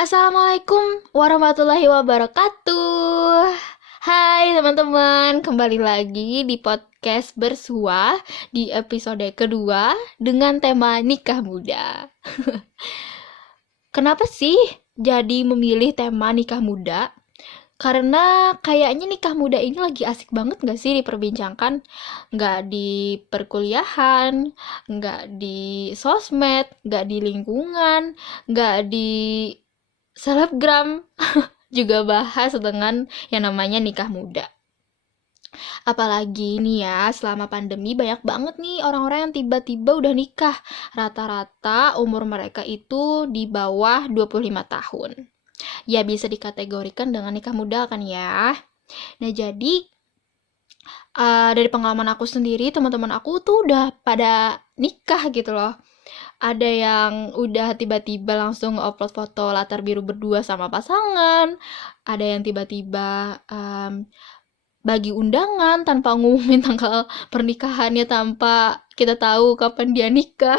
Assalamualaikum warahmatullahi wabarakatuh. Hai teman-teman, kembali lagi di podcast Bersua di episode kedua dengan tema nikah muda. Kenapa sih jadi memilih tema nikah muda? Karena kayaknya nikah muda ini lagi asik banget gak sih diperbincangkan? Gak di perkuliahan, gak di sosmed, gak di lingkungan, gak di selebgram, juga bahas dengan yang namanya nikah muda. Apalagi nih ya, selama pandemi banyak banget nih orang-orang yang tiba-tiba udah nikah. Rata-rata umur mereka itu di bawah 25 tahun. Ya bisa dikategorikan dengan nikah muda kan ya. Nah jadi dari pengalaman aku sendiri, teman-teman aku tuh udah pada nikah gitu loh. Ada yang udah tiba-tiba langsung upload foto latar biru berdua sama pasangan. Ada yang tiba-tiba bagi undangan tanpa ngumumin tanggal pernikahannya, tanpa kita tahu kapan dia nikah.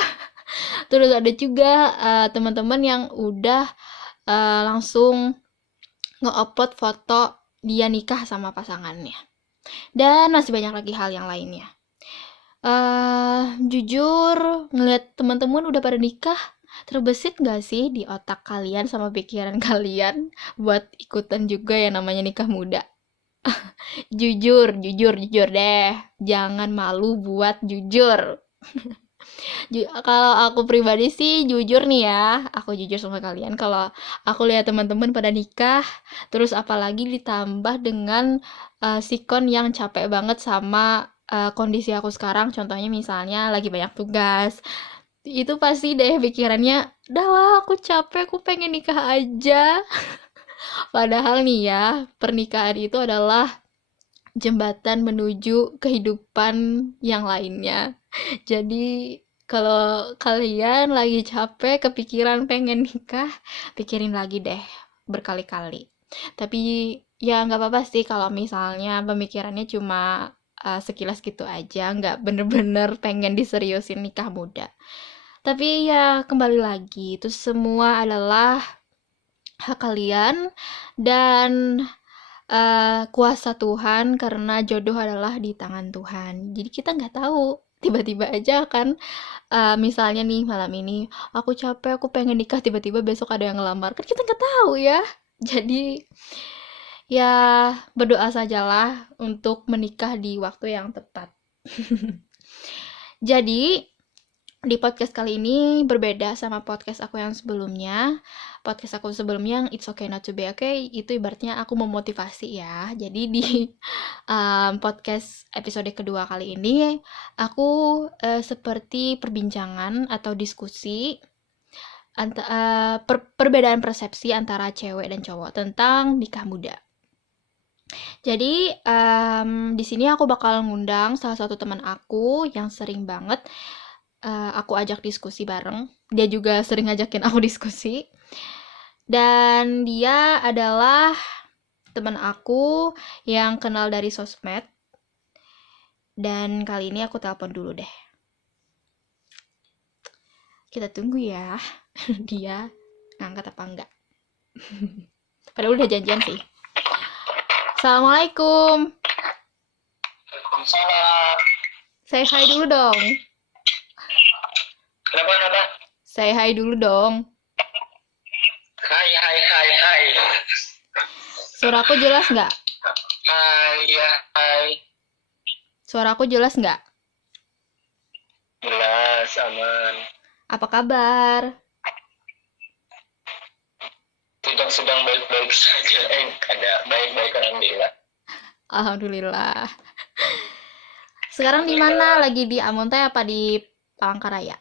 Terus ada juga teman-teman yang udah langsung nge-upload foto dia nikah sama pasangannya. Dan masih banyak lagi hal yang lainnya. Jujur ngelihat teman-teman udah pada nikah, terbesit gak sih di otak kalian sama pikiran kalian buat ikutan juga yang namanya nikah muda? Jujur deh. Jangan malu buat jujur. Kalau aku pribadi sih jujur nih ya, aku jujur sama kalian kalau aku lihat teman-teman pada nikah, terus apalagi ditambah dengan sikon yang capek banget sama kondisi aku sekarang, contohnya misalnya lagi banyak tugas, itu pasti deh pikirannya, dah lah aku capek, aku pengen nikah aja. Padahal nih ya, pernikahan itu adalah jembatan menuju kehidupan yang lainnya. Jadi kalau kalian lagi capek, kepikiran pengen nikah, pikirin lagi deh berkali-kali. Tapi ya nggak apa-apa sih kalau misalnya pemikirannya cuma sekilas gitu aja, nggak bener-bener pengen diseriusin nikah muda. Tapi ya kembali lagi, itu semua adalah hak kalian dan kuasa Tuhan, karena jodoh adalah di tangan Tuhan. Jadi kita nggak tahu, tiba-tiba aja kan, misalnya nih malam ini aku capek, aku pengen nikah, tiba-tiba besok ada yang ngelamar, kan kita nggak tahu ya. Jadi ya berdoa sajalah untuk menikah di waktu yang tepat. Jadi di podcast kali ini berbeda sama podcast aku yang sebelumnya. Podcast aku sebelumnya yang It's Okay Not To Be Okay, itu ibaratnya aku memotivasi ya. Jadi di podcast episode kedua kali ini, aku seperti perbincangan atau diskusi perbedaan persepsi antara cewek dan cowok tentang nikah muda. Jadi di sini aku bakal ngundang salah satu teman aku yang sering banget aku ajak diskusi bareng. Dia juga sering ngajakin aku diskusi. Dan dia adalah teman aku yang kenal dari sosmed. Dan kali ini aku telepon dulu deh. Kita tunggu ya, dia ngangkat apa enggak. Padahal udah janjian sih. Assalamualaikum. Waalaikumsalam. Say hi dulu dong. Kenapa? Say hi dulu dong. Hai. Suaraku jelas nggak? Hai. Suaraku jelas nggak? Jelas, aman. Apa kabar? Tidak sedang baik-baik saja. Ada baik-baik, alhamdulillah. Alhamdulillah. Sekarang di mana? Lagi di Amonte apa di Palangkaraya?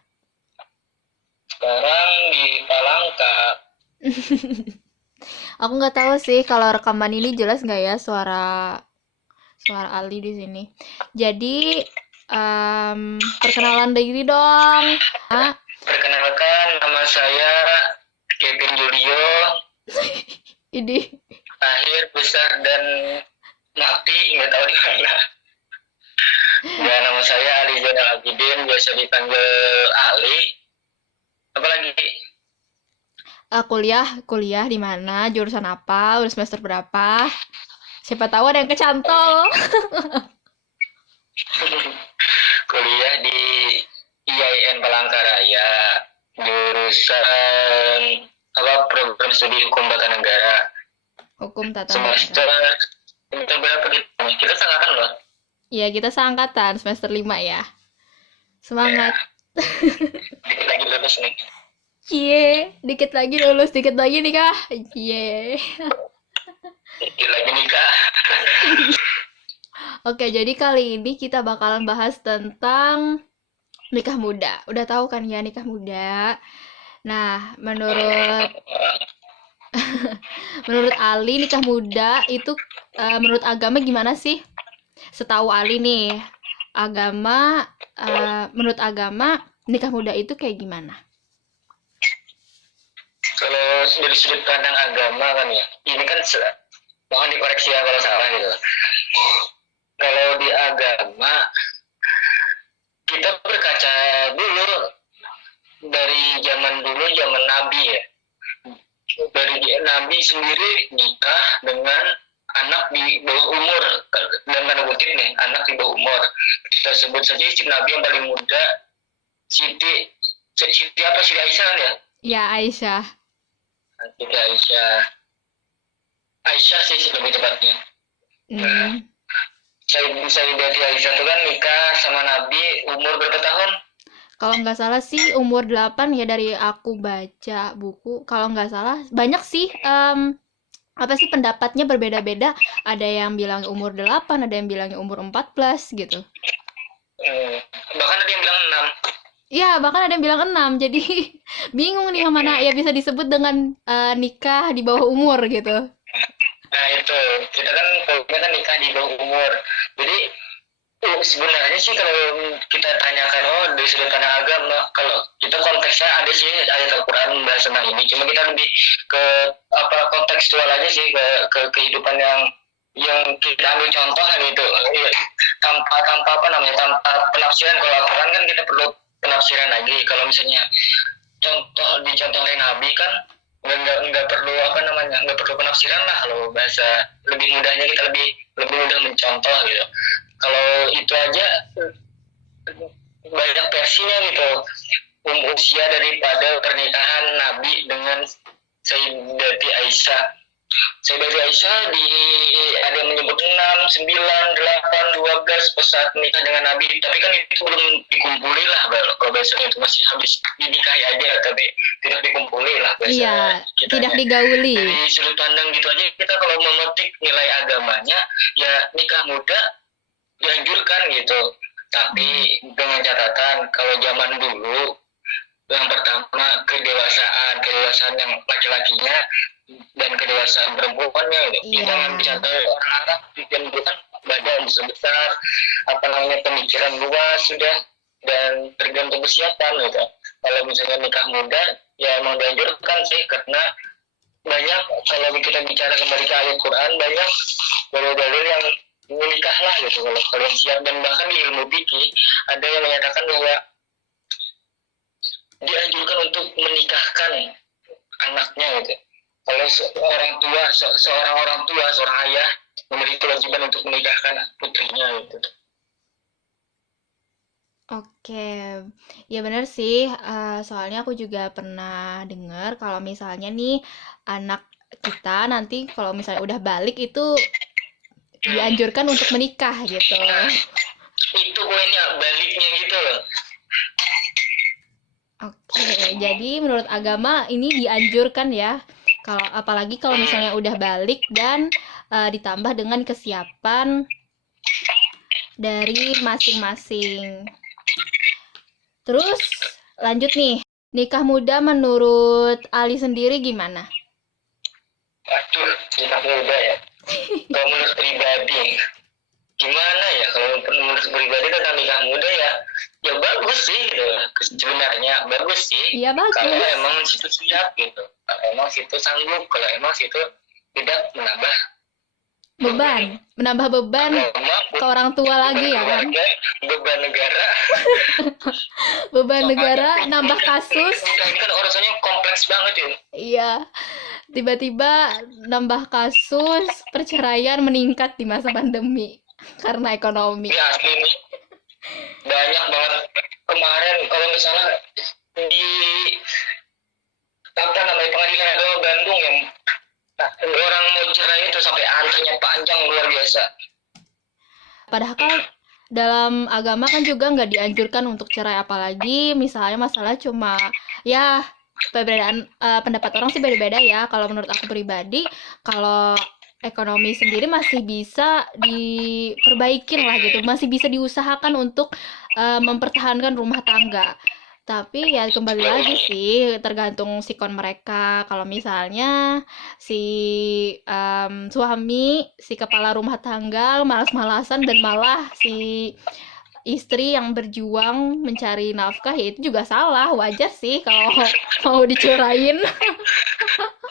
Sekarang di Palangka. Aku nggak tahu sih kalau rekaman ini jelas nggak ya suara Ali di sini. Jadi perkenalan diri dong. Perkenalkan, nama saya Kevin Julio. Ini Lahir, besar, dan mati nggak tahu di mana. Ya, nama saya Ali Zainal Abidin, biasa dipanggil Ali. Apalagi? kuliah di mana, jurusan apa, udah semester berapa. Siapa tahu ada yang kecantol. Kuliah di IAIN Palangkaraya, jurusan apa program studi hukum tata negara. Hukum tata Semester negara. semester berapa kita? Kita sangatan loh. Ya, kita seangkatan semester 5 ya. Semangat. Dikit lagi lulus nih. Cie, dikit lagi lulus, dikit lagi nikah. Cie. Dikit lagi nikah. Oke, jadi kali ini kita bakalan bahas tentang nikah muda. Udah tahu kan ya nikah muda? Nah, menurut Ali nikah muda itu menurut agama gimana sih? Setahu Ali nih, menurut agama nikah muda itu kayak gimana? Kalau dari sudut pandang agama kan ya, ini kan mohon dikoreksi ya kalau salah gitu. Kalau di agama kita berkaca dulu dari zaman dulu, zaman Nabi ya. Dari Nabi sendiri nikah dengan anak di bawah umur, dan tanda kutip nih, anak di bawah umur. Kita sebut saja istri Nabi yang paling muda, Siti apa, Siti Aisyah kan ya? Ya, Aisyah. Siti Aisyah sih lebih tepatnya. Hmm. Sayyidati Aisyah itu kan nikah sama Nabi umur berapa tahun? Kalau nggak salah sih umur 8 ya, dari aku baca buku. Kalau nggak salah banyak sih apa sih pendapatnya berbeda-beda. Ada yang bilang umur 8, ada yang bilang umur 14 gitu. Bahkan ada yang bilang 6. Ya, bahkan ada yang bilang 6. Jadi bingung nih yang mana ya bisa disebut dengan nikah di bawah umur gitu. Nah itu, kita kan pokoknya kan nikah di bawah umur. Jadi sebenarnya sih kalau kita tanyakan dari sudut pandang agama, kalau kita konteksnya ada sih ayat Al-Quran membahas tentang ini. Cuma kita lebih ke kontekstual aja sih, ke kehidupan yang kita ambil contoh kan gitu. Tanpa tanpa penafsiran. Kalau Al-Quran kan kita perlu penafsiran lagi. Kalau misalnya dicontohin Nabi kan nggak perlu nggak perlu penafsiran lah. Kalau bahasa lebih mudahnya, kita lebih mudah mencontoh gitu. Kalau itu aja banyak versinya gitu, usia daripada pernikahan Nabi dengan Sayyidati Aisyah. Sayyidati Aisyah ada yang menyebut 6, 9, 8, 12 pas saat menikah dengan Nabi. Tapi kan itu belum dikumpuli lah, kalau biasanya itu masih habis dinikahi aja, tapi tidak dikumpuli lah biasa. Iya, tidak digauli. Dari sudut pandang gitu aja, kita kalau memetik nilai agamanya, ya nikah muda dianjurkan gitu. Tapi dengan catatan, kalau zaman dulu, yang pertama kedewasaan yang laki-lakinya dan kedewasaan perempuannya gitu. Iya. Jangan dicontoh orang Arab yang dulu kan badan besar, pemikiran luas sudah, dan tergantung kesiapan gitu. Kalau misalnya nikah muda, ya emang dianjurkan sih, karena banyak, kalau kita bicara kembali ke ayat Quran, banyak dalil-dalil yang menikahlah gitu kalau kalian siap. Dan bahkan di ilmu fikih ada yang menyatakan bahwa dianjurkan untuk menikahkan anaknya gitu. Kalau seorang orang tua, seorang ayah memiliki kewajiban untuk menikahkan putrinya gitu. Oke, ya benar sih. Soalnya aku juga pernah dengar kalau misalnya nih anak kita nanti kalau misalnya udah balik itu dianjurkan untuk menikah gitu. Itu poinnya, baliknya gitu loh. Oke, jadi menurut agama ini dianjurkan ya. Apalagi kalau misalnya udah balik dan ditambah dengan kesiapan dari masing-masing. Terus lanjut nih, nikah muda menurut Ali sendiri gimana? Aduh, nikah muda ya. Kalau menurut pribadi, gimana ya? Kalau menurut pribadi tentang nikah muda ya bagus sih gitu. Sebenarnya bagus sih. Iya bagus. Kalau emang situ siap gitu. Kalau emang situ sanggup. Kalau emang situ tidak menambah menambah beban agama, ke orang tua lagi ya kan. keluarga, beban negara. Beban Soalnya negara, nambah kasus. nikah ini kan urusannya kompleks banget ya. Iya, tiba-tiba nambah kasus perceraian meningkat di masa pandemi karena ekonomi. Ini asli nih, banyak banget kemarin kalau misalnya di apa namanya pengadilan agama Bandung yang orang mau cerai itu sampai antrinya panjang luar biasa. Padahal kan dalam agama kan juga nggak dianjurkan untuk cerai, apalagi misalnya masalah cuma ya perbedaan pendapat orang sih beda-beda ya. Kalau menurut aku pribadi, kalau ekonomi sendiri masih bisa diperbaikin lah gitu, masih bisa diusahakan untuk mempertahankan rumah tangga. Tapi ya kembali lagi sih tergantung sikon mereka. Kalau misalnya si suami, si kepala rumah tangga malas-malasan dan malah si istri yang berjuang mencari nafkah, ya itu juga salah. Wajar sih kalau mau dicurain.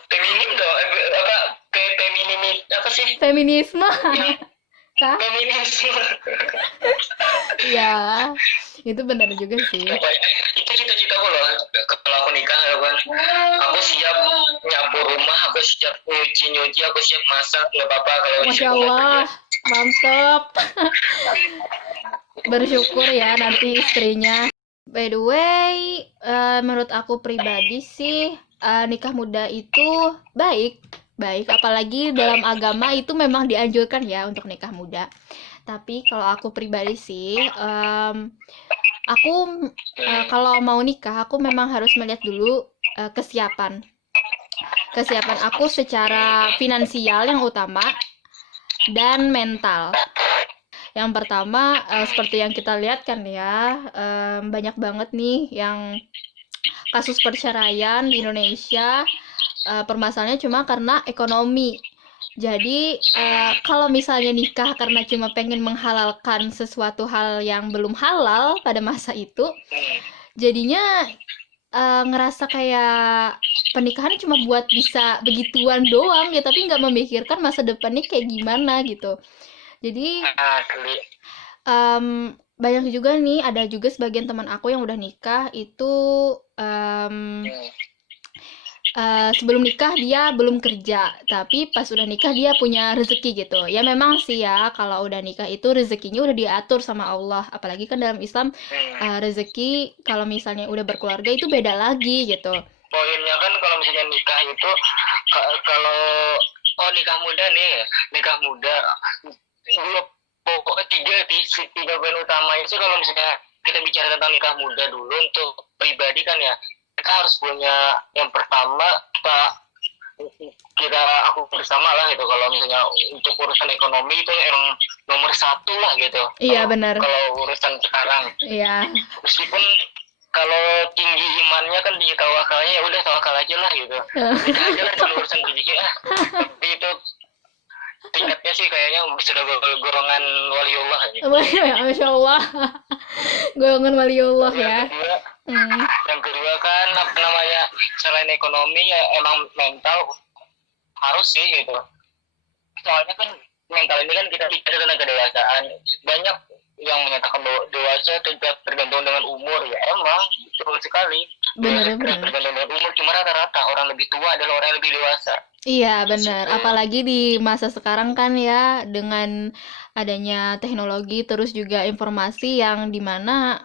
Feminim dong, apa kayak feminim apa sih? Feminisme Yang kah? feminisme. Ya, itu benar juga sih. Itu cita-citaku loh. Kalau aku nikah ya kan, aku siap nyapu rumah, aku siap nyuci, aku siap masak, nggak apa-apa kalau Masya istri mau Allah, kerja. mantep. Bersyukur ya nanti istrinya. By the way, menurut aku pribadi sih nikah muda itu baik, baik. Apalagi dalam agama itu memang dianjurkan ya untuk nikah muda. Tapi kalau aku pribadi sih, aku kalau mau nikah aku memang harus melihat dulu kesiapan aku secara finansial yang utama dan mental. Yang pertama, seperti yang kita lihat kan ya, banyak banget nih yang kasus perceraian di Indonesia, permasalahannya cuma karena ekonomi. Jadi, kalau misalnya nikah karena cuma pengen menghalalkan sesuatu hal yang belum halal pada masa itu, jadinya ngerasa kayak pernikahan cuma buat bisa begituan doang ya, tapi nggak memikirkan masa depannya kayak gimana gitu. Jadi banyak juga nih, ada juga sebagian teman aku yang udah nikah itu sebelum nikah dia belum kerja, tapi pas udah nikah dia punya rezeki gitu. Ya memang sih ya, kalau udah nikah itu rezekinya udah diatur sama Allah. Apalagi kan dalam Islam rezeki kalau misalnya udah berkeluarga itu beda lagi gitu. Poinnya kan kalau misalnya nikah itu kalau nikah muda nih, nikah muda dua pokok tiga poin utama itu kalau misalnya kita bicara tentang nikah muda dulu untuk pribadi kan ya, kita harus punya yang pertama kita aku bersama lah gitu. Kalau misalnya untuk urusan ekonomi itu yang nomor satu lah gitu. Iya benar. Kalau urusan sekarang. Iya. Meskipun kalau tinggi imannya kan tinggi tawakalnya, ya udah tawakal aja lah gitu. Nikah aja lah dulu urusan rezeki Tapi itu tingkatnya sih kayaknya sudah golongan waliullah gitu. Masya Allah. Golongan waliullah ya. Yang kedua kan apa namanya, selain ekonomi ya emang mental harus sih gitu. Soalnya kan mental ini kan kita bicara tentang kedewasaan. Banyak yang menyatakan bahwa dewasa tidak tergantung dengan umur, ya emang betul sekali. Benar. Tergantung dengan umur, cuma rata-rata orang lebih tua adalah orang yang lebih dewasa. Iya benar, apalagi di masa sekarang kan ya, dengan adanya teknologi terus juga informasi yang dimana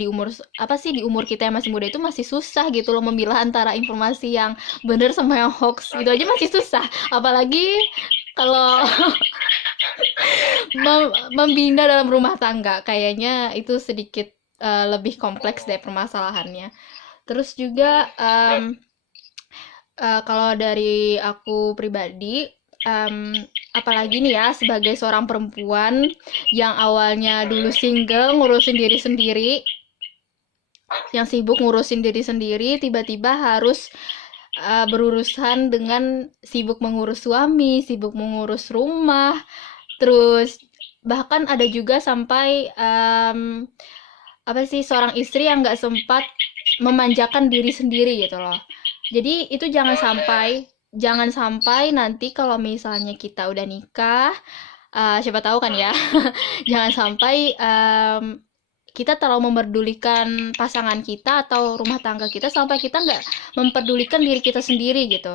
di umur kita yang masih muda itu masih susah gitu loh memilah antara informasi yang benar sama yang hoax gitu aja masih susah, apalagi kalau membina dalam rumah tangga, kayaknya itu sedikit lebih kompleks deh permasalahannya. Terus juga kalau dari aku pribadi, apalagi nih ya sebagai seorang perempuan yang awalnya dulu single ngurusin diri sendiri, yang sibuk ngurusin diri sendiri, tiba-tiba harus berurusan dengan sibuk mengurus suami, sibuk mengurus rumah, terus bahkan ada juga sampai seorang istri yang nggak sempat memanjakan diri sendiri gitu loh. Jadi itu jangan sampai jangan sampai nanti kalau misalnya kita udah nikah, siapa tahu kan ya, jangan sampai kita terlalu memperdulikan pasangan kita atau rumah tangga kita sampai kita nggak memperdulikan diri kita sendiri gitu.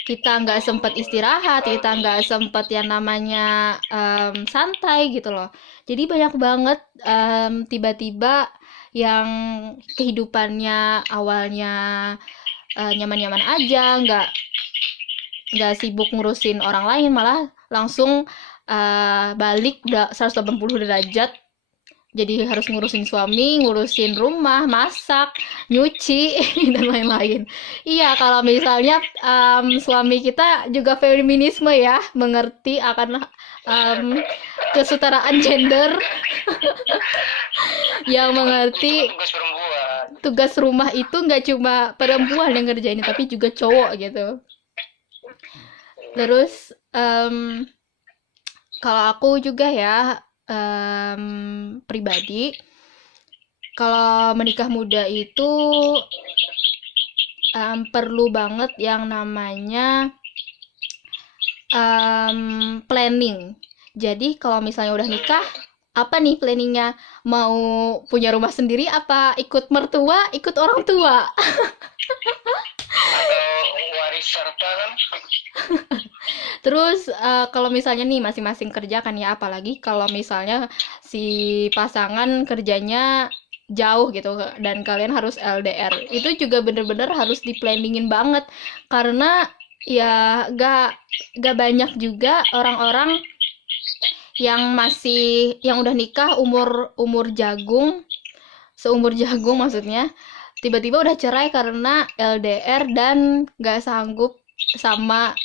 Kita nggak sempat istirahat, kita nggak sempat yang namanya santai gitu loh. Jadi banyak banget tiba-tiba yang kehidupannya awalnya nyaman-nyaman aja, nggak sibuk ngurusin orang lain, malah langsung balik 180 derajat. Jadi harus ngurusin suami, ngurusin rumah, masak, nyuci, dan lain-lain. Iya, kalau misalnya suami kita juga feminisme ya, mengerti akan kesetaraan gender, yang mengerti tugas perempuan. tugas rumah itu nggak cuma perempuan yang ngerjain, tapi juga cowok gitu. Terus kalau aku juga ya pribadi, kalau menikah muda itu perlu banget yang namanya planning. Jadi kalau misalnya udah nikah, apa nih planningnya? Mau punya rumah sendiri apa ikut mertua, ikut orang tua? Atau waris serta kan. Terus kalau misalnya nih masing-masing kerja kan ya, apalagi kalau misalnya si pasangan kerjanya jauh gitu dan kalian harus LDR, itu juga bener-bener harus diplanningin banget karena ya gak banyak juga orang-orang yang udah nikah umur jagung, seumur jagung maksudnya, tiba-tiba udah cerai karena LDR dan gak sanggup sama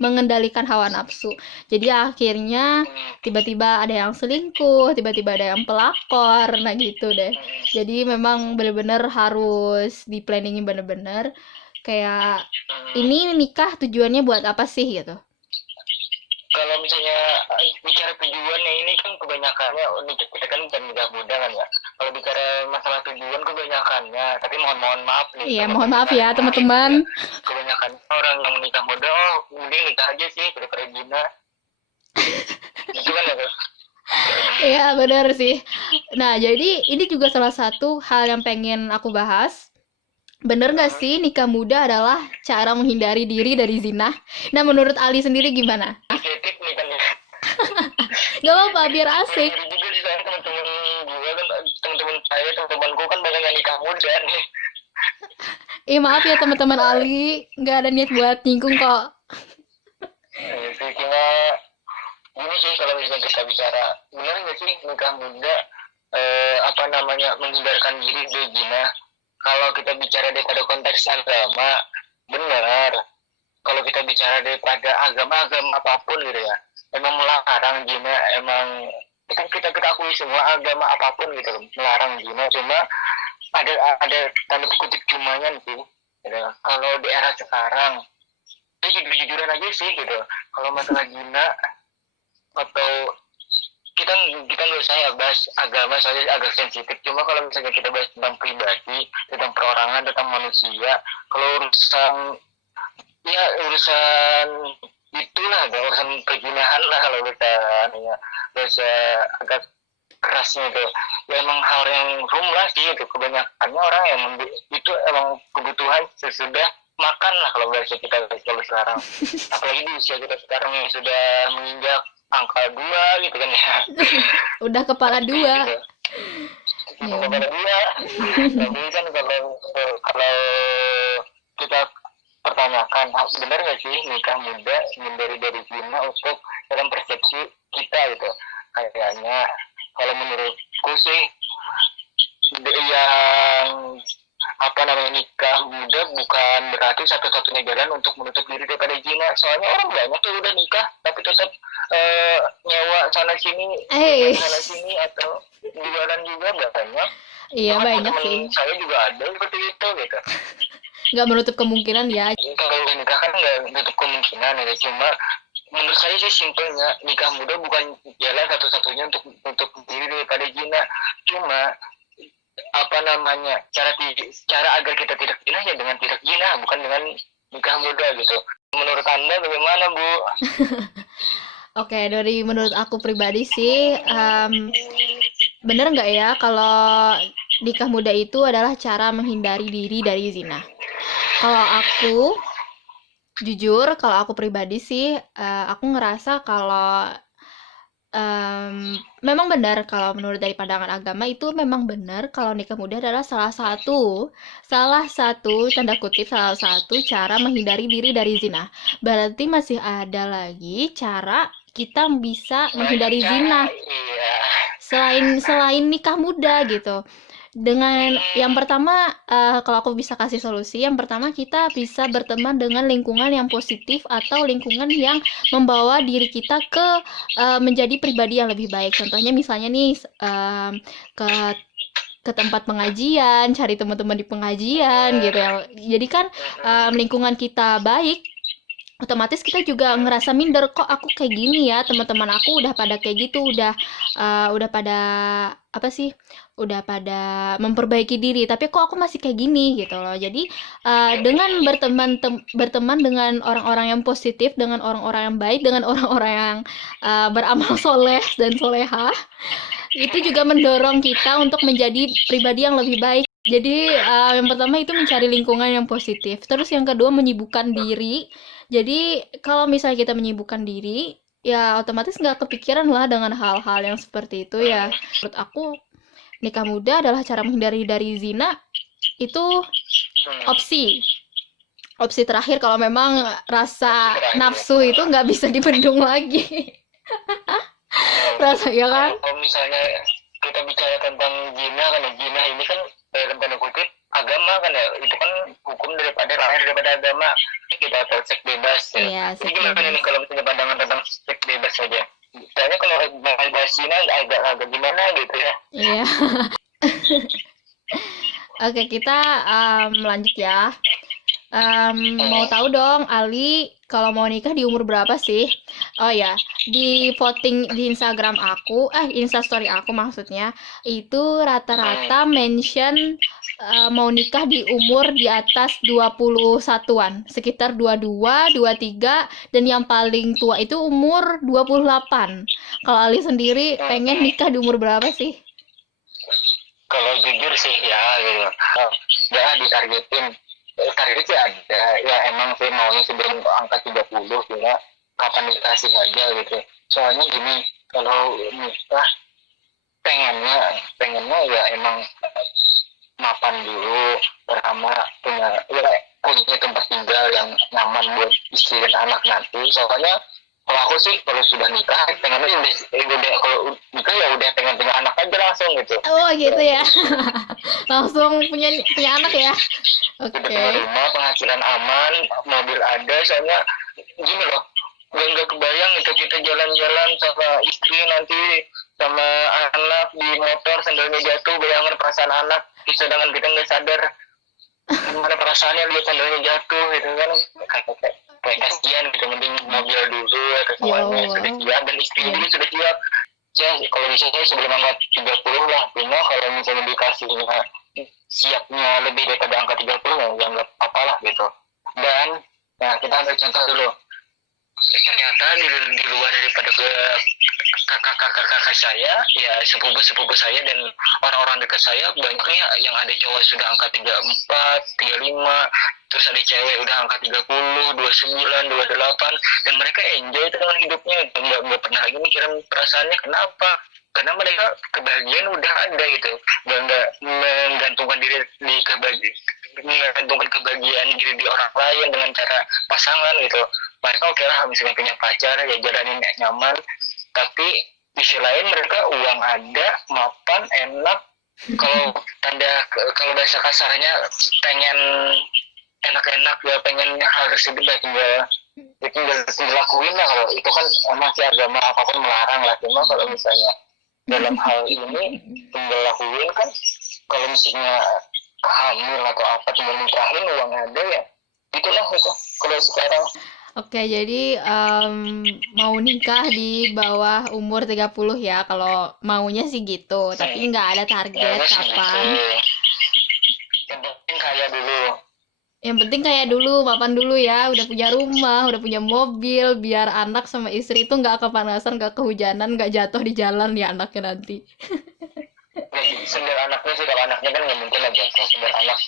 mengendalikan hawa nafsu. Jadi akhirnya tiba-tiba ada yang selingkuh, tiba-tiba ada yang pelakor, nah gitu deh. Jadi memang bener-bener harus di planningin bener-bener kayak ini nikah tujuannya buat apa sih gitu. Kalau misalnya bicara tujuannya ini kan kebanyakannya kita kan bukan nikah muda kan ya. Kalau bicara masalah tujuan kebanyakannya, tapi mohon maaf nih. Iya, mohon maaf ya teman-teman. Kebanyakan orang yang nikah muda, mending nikah aja sih daripada zina. Gitu kan ya tuh. Iya benar sih. Nah jadi ini juga salah satu hal yang pengen aku bahas. Bener nggak sih nikah muda adalah cara menghindari diri dari zina? Nah menurut Ali sendiri gimana? Estetik nih kan ya. Gak apa-apa biar asik. Jadi juga sih saya teman-teman gue kan, teman-teman saya, teman-temanku kan banyak yang nikah muda nih. Maaf ya teman-teman Ali, nggak ada niat buat nyinggung kok. Cuma ini sih kalau misalnya kita bicara benar nggak sih nikah muda menghindarkan diri dari zina. Kalau kita bicara daripada konteks agama, benar. Kalau kita bicara daripada agama apapun gitu ya, emang melarang zina, emang kita akui semua agama apapun gitu melarang zina. Cuma ada tanda kutip cumanya sih. Gitu. Kalau di era sekarang, itu jujur-jujuran aja sih gitu. Kalau masalah zina atau kita nggak usah ya bahas agama soalnya agak sensitif. Cuma kalau misalnya kita bahas tentang pribadi, tentang perorangan, tentang manusia, kalau urusan itulah, ada urusan perjinahan lah kalau kita bahasa agak kerasnya itu ya emang hal yang rumlah sih itu. Kebanyakannya orang yang itu emang kebutuhan sesudah makan lah kalau bahasa kita kalau sekarang, apalagi di usia kita sekarang yang sudah menginjak angka 2 gitu kan ya. Udah kepala 2. Gitu. Kepala 2. Tapi kan kalau kita pertanyakan benar nggak sih nikah muda menghindari dari zina untuk dalam persepsi kita gitu. Kayaknya kalau menurutku sih yang nikah muda bukan berarti satu-satunya jalan untuk menutup diri daripada zina. Soalnya orang banyak tuh udah nikah tapi tetap nyewa sana sini atau jualan juga banyak. Iya banyak sih. Saya juga ada seperti itu gitu. Nggak menutup kemungkinan ya. Kalau udah nikah kan nggak menutup kemungkinan ya. Cuma menurut saya sih simpelnya nikah muda bukan jalan satu-satunya untuk diri daripada zina. Cuma apa namanya cara agar kita tidak zina ya dengan tidak zina, bukan dengan nikah muda gitu. Menurut Anda bagaimana, Bu? Oke, dari menurut aku pribadi sih, bener nggak ya kalau nikah muda itu adalah cara menghindari diri dari zina? Kalau aku, jujur, kalau aku pribadi sih, aku ngerasa kalau memang benar kalau menurut dari pandangan agama itu memang benar kalau nikah muda adalah salah satu tanda kutip salah satu cara menghindari diri dari zina. Berarti masih ada lagi cara kita bisa menghindari zina Iya. selain selain nikah muda gitu. Dengan yang pertama, kalau aku bisa kasih solusi, yang pertama kita bisa berteman dengan lingkungan yang positif atau lingkungan yang membawa diri kita ke menjadi pribadi yang lebih baik. Contohnya misalnya nih ke tempat pengajian, cari teman-teman di pengajian gitu ya. Jadi kan lingkungan kita baik, otomatis kita juga ngerasa minder, kok aku kayak gini ya, teman-teman aku udah pada kayak gitu, udah pada apa sih, udah pada memperbaiki diri, tapi kok aku masih kayak gini gitu loh. Jadi dengan berteman dengan orang-orang yang positif, dengan orang-orang yang baik, dengan orang-orang yang beramal soleh dan soleha, itu juga mendorong kita untuk menjadi pribadi yang lebih baik. Jadi yang pertama itu mencari lingkungan yang positif. Terus yang kedua menyibukkan diri. Jadi kalau misalnya kita menyibukkan diri, ya otomatis nggak kepikiran lah dengan hal-hal yang seperti itu ya. Menurut aku nikah muda adalah cara menghindari dari zina. Itu opsi opsi terakhir kalau memang rasa nafsu itu nggak bisa dibendung lagi. Rasa ya kan? Kalau misalnya kita bicara tentang zina kan, zina ini kan dalam tanda kutip agama kan ya, itu kan hukum lahir daripada agama, kita tahu seks bebas ya. Iya, Jadi gimana nih kalau misalnya pandangan tentang seks bebas saja? Soalnya kalau bahas zina agak gimana gitu ya. Iya. Oke, kita lanjut ya. Mau tahu dong, Ali, kalau mau nikah di umur berapa sih? Oh ya, di voting di Instagram aku, Instastory aku maksudnya, itu rata-rata mention mau nikah di umur di atas 21-an, sekitar 22, 23, dan yang paling tua itu umur 28. Kalau Ali sendiri pengen nikah di umur berapa sih? Kalau jujur sih ya gitu, nggak ditargetin. Target sih ada, ya emang sih maunya sebelum angka 30 ya, kapan dikasih aja gitu. Soalnya gini, kalau nikah pengennya ya emang mapan dulu, pertama punya tempat tinggal yang nyaman buat istri dan anak nanti. Soalnya kalau aku sih kalau sudah nikah pengennya udah kalau nikah ya udah pengen punya anak aja langsung gitu. Oh gitu ya. Langsung punya anak ya. Oke. Punya rumah, penghasilan aman, mobil ada. Soalnya gini loh, nggak kebayang itu kita jalan-jalan sama istri nanti sama anak di motor sandalnya jatuh, bayangan perasaan anak, sedangkan kita nggak sadar gimana perasaannya lihat sandalnya jatuh gitu kan, kayak kasihan gitu. Mending mobil dulu atau semuanya sudah siap dan istri juga sudah siap. Kalau bisa saya sebelum angka 30 lah, cuma kalau misalnya dikasihnya siapnya lebih daripada angka 30 ya nggak apa-apa lah gitu. Dan nah kita ambil contoh dulu, ternyata di luar daripada ke kakak saya ya, sepupu saya dan orang-orang dekat saya, banyaknya yang ada cowok sudah angka 34, 35, terus ada cewek udah angka 30, 29, 28, dan mereka enjoy dengan hidupnya, nggak pernah lagi mikirin perasaannya. Kenapa? Karena mereka kebahagiaan udah ada gitu, nggak menggantungkan diri di menggantungkan kebahagiaan diri di orang lain dengan cara pasangan gitu. Mereka oke lah misalnya punya pacar ya jalanin nyaman, tapi di sisi lain mereka uang ada, mapan, enak. Kalau bahasa kasarnya pengen enak-enak ya, pengen hal tersebut ya tinggal dilakuin lah. Kalau itu kan masih agama apapun melarang lah, cuma kalau misalnya dalam hal ini tinggal lakuin kan. Kalau misalnya hamil atau apa tinggal nikahin, uang ada ya, itulah itu kalau sekarang. Oke, jadi mau nikah di bawah umur 30 ya, kalau maunya sih gitu, tapi nggak ada target Maunya sih gitu. kapan. Yang penting kaya dulu. Yang penting kayak dulu, mapan dulu ya, udah punya rumah, udah punya mobil, biar anak sama istri itu nggak kepanasan, nggak kehujanan, nggak jatuh di jalan ya anaknya nanti. Sendiri anaknya sih, kalau anaknya kan nggak mungkin lah jatuh. Sendiri anak.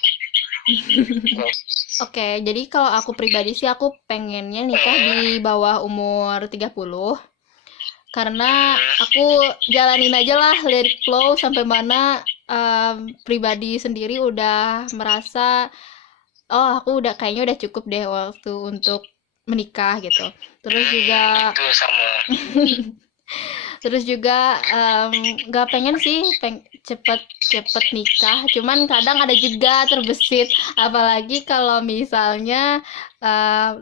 Oke, jadi kalau aku pribadi sih aku pengennya nikah di bawah umur 30. Karena aku jalanin aja lah, let it flow sampai mana pribadi sendiri udah merasa, oh aku udah kayaknya udah cukup deh waktu untuk menikah gitu. Terus juga Itu sama. terus juga nggak pengen sih cepet-cepet nikah, cuman kadang ada juga terbesit, apalagi kalau misalnya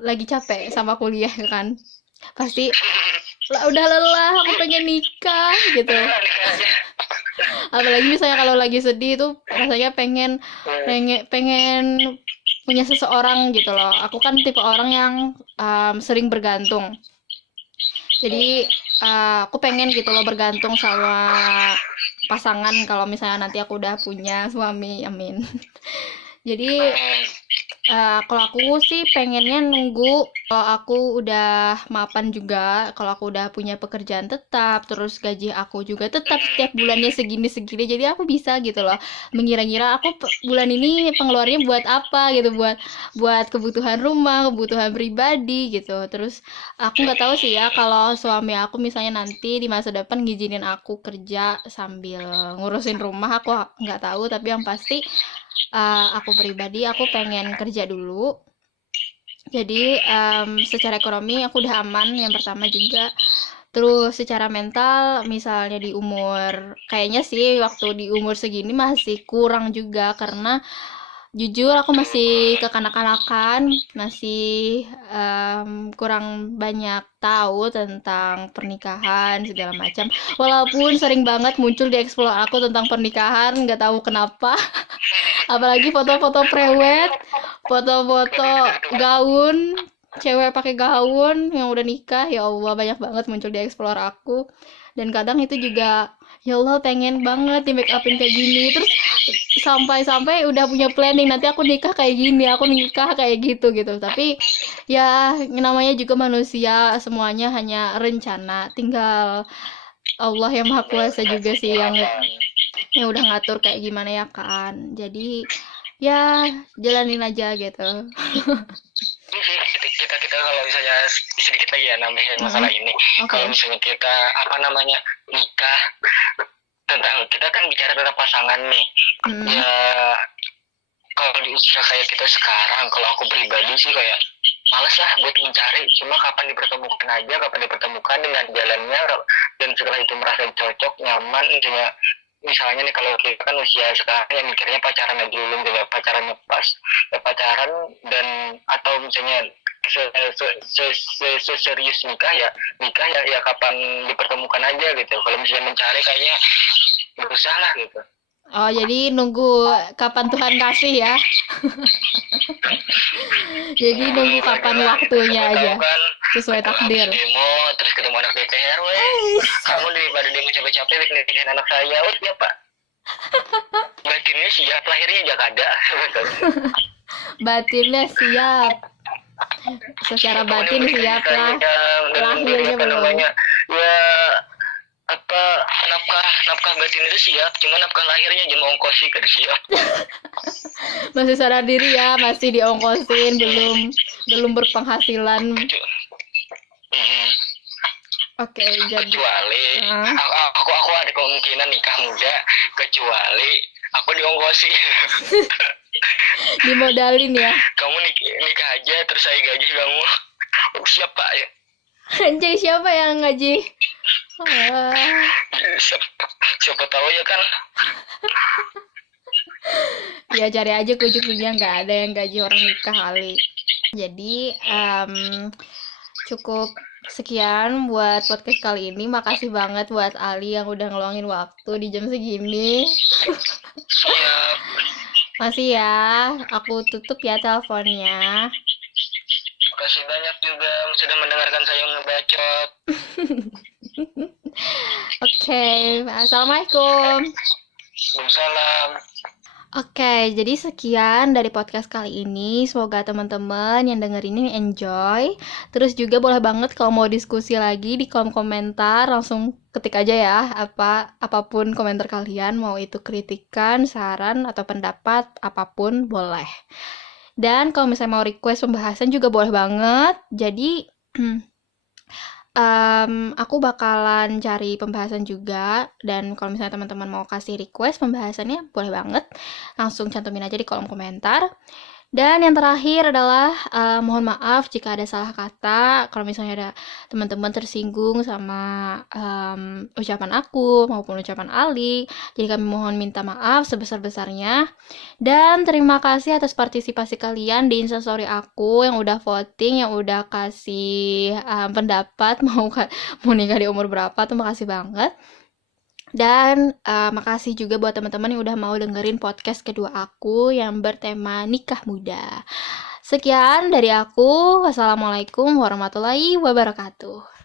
lagi capek sama kuliah kan, pasti lah udah lelah aku pengen nikah gitu. Apalagi misalnya kalau lagi sedih tuh rasanya pengen pengen pengen punya seseorang gitu loh. Aku kan tipe orang yang sering bergantung, jadi aku pengen gitu loh bergantung sama pasangan kalau misalnya nanti aku udah punya suami, amin. Jadi kalau aku sih pengennya nunggu kalau aku udah mapan juga, kalau aku udah punya pekerjaan tetap, terus gaji aku juga tetap setiap bulannya segini-segini, jadi aku bisa gitu loh mengira-ngira aku bulan ini pengeluarannya buat apa gitu, buat buat kebutuhan rumah, kebutuhan pribadi gitu. Terus aku nggak tahu sih ya kalau suami aku misalnya nanti di masa depan ngizinin aku kerja sambil ngurusin rumah, aku nggak tahu, tapi yang pasti aku pribadi aku pengen kerja dulu. Jadi secara ekonomi aku udah aman yang pertama juga. Terus secara mental misalnya di umur, kayaknya sih waktu di umur segini masih kurang juga, karena jujur aku masih kekanak-kanakan, masih kurang banyak tahu tentang pernikahan segala macam. Walaupun sering banget muncul di explore aku tentang pernikahan, nggak tahu kenapa. Apalagi foto-foto prewed, foto-foto gaun, cewek pakai gaun yang udah nikah, ya Allah banyak banget muncul di explore aku. Dan kadang itu juga, ya Allah pengen banget di make upin kayak gini. Terus sampai-sampai udah punya planning nanti aku nikah kayak gini, aku nikah kayak gitu gitu. Tapi ya namanya juga manusia, semuanya hanya rencana. Tinggal Allah yang Maha Kuasa juga sih yang udah ngatur kayak gimana ya kan. Jadi ya jalanin aja gitu. Kita kalau misalnya sedikit lagi ya nambahin masalah ini. Oke. Kalau misalnya kita apa namanya nikah, tentang kita kan bicara tentang pasangan nih. Ya kalau di usia kayak kita sekarang, kalau aku pribadi sih kayak males lah buat mencari, cuma kapan dipertemukan aja, kapan dipertemukan dengan jalannya, dan setelah itu merasa cocok, nyaman, misalnya nih kalau kita kan usia sekarang yang mikirnya pacaran aja dulu, gitu, pacarannya pas, ya pacaran, dan atau misalnya serius nikah ya kapan dipertemukan aja gitu. Kalau misalnya mencari kayaknya berusaha lah gitu. Oh, jadi nunggu kapan Tuhan kasih ya. Jadi nunggu kapan waktunya aja. Kan, sesuai takdir. Demo, terus ketemu anak DPR, kamu daripada demo capek-capek nikahin anak saya, siap pak. Batinnya siap, lahirnya Jakarta. Batinnya siap. Secara batin siap lah. Lahirnya belum. Ya apa nafkah batin itu siap, cuma nafkah lahirnya jam ongkosi kan siap. Masih sadar diri ya, masih diongkosin, belum berpenghasilan. Oke, jadi kecuali aku ada kemungkinan nikah muda, kecuali aku diongkosi. Dimodalin ya. Kamu nikah aja terus saya gaji kamu. Siap pak ya. Anjay, siapa yang ngaji? Siapa tahu ya kan. Ya cari aja ke ujung dunia, nggak ada yang gaji orang nikah kali. Jadi cukup sekian buat podcast kali ini. Makasih banget buat Ali yang udah ngeluangin waktu di jam segini. Siap. Masih ya, aku tutup ya teleponnya. kasih banyak juga sudah mendengarkan saya ngebacot. Oke, assalamualaikum. Waalaikumsalam. Oke, jadi sekian dari podcast kali ini. Semoga teman-teman yang dengerin ini enjoy. Terus juga boleh banget kalau mau diskusi lagi di kolom komentar, langsung ketik aja ya apapun komentar kalian, mau itu kritikan, saran atau pendapat, apapun boleh. Dan kalau misalnya mau request pembahasan juga boleh banget. Jadi aku bakalan cari pembahasan juga, dan kalau misalnya teman-teman mau kasih request pembahasannya boleh banget, langsung cantumin aja di kolom komentar. Dan yang terakhir adalah mohon maaf jika ada salah kata, kalau misalnya ada teman-teman tersinggung sama ucapan aku maupun ucapan Ali, jadi kami mohon minta maaf sebesar-besarnya. Dan terima kasih atas partisipasi kalian di Instastory aku yang udah voting, yang udah kasih pendapat mau nikah di umur berapa tuh, makasih banget. Dan makasih juga buat teman-teman yang udah mau dengerin podcast kedua aku yang bertema nikah muda. Sekian dari aku. Wassalamualaikum warahmatullahi wabarakatuh.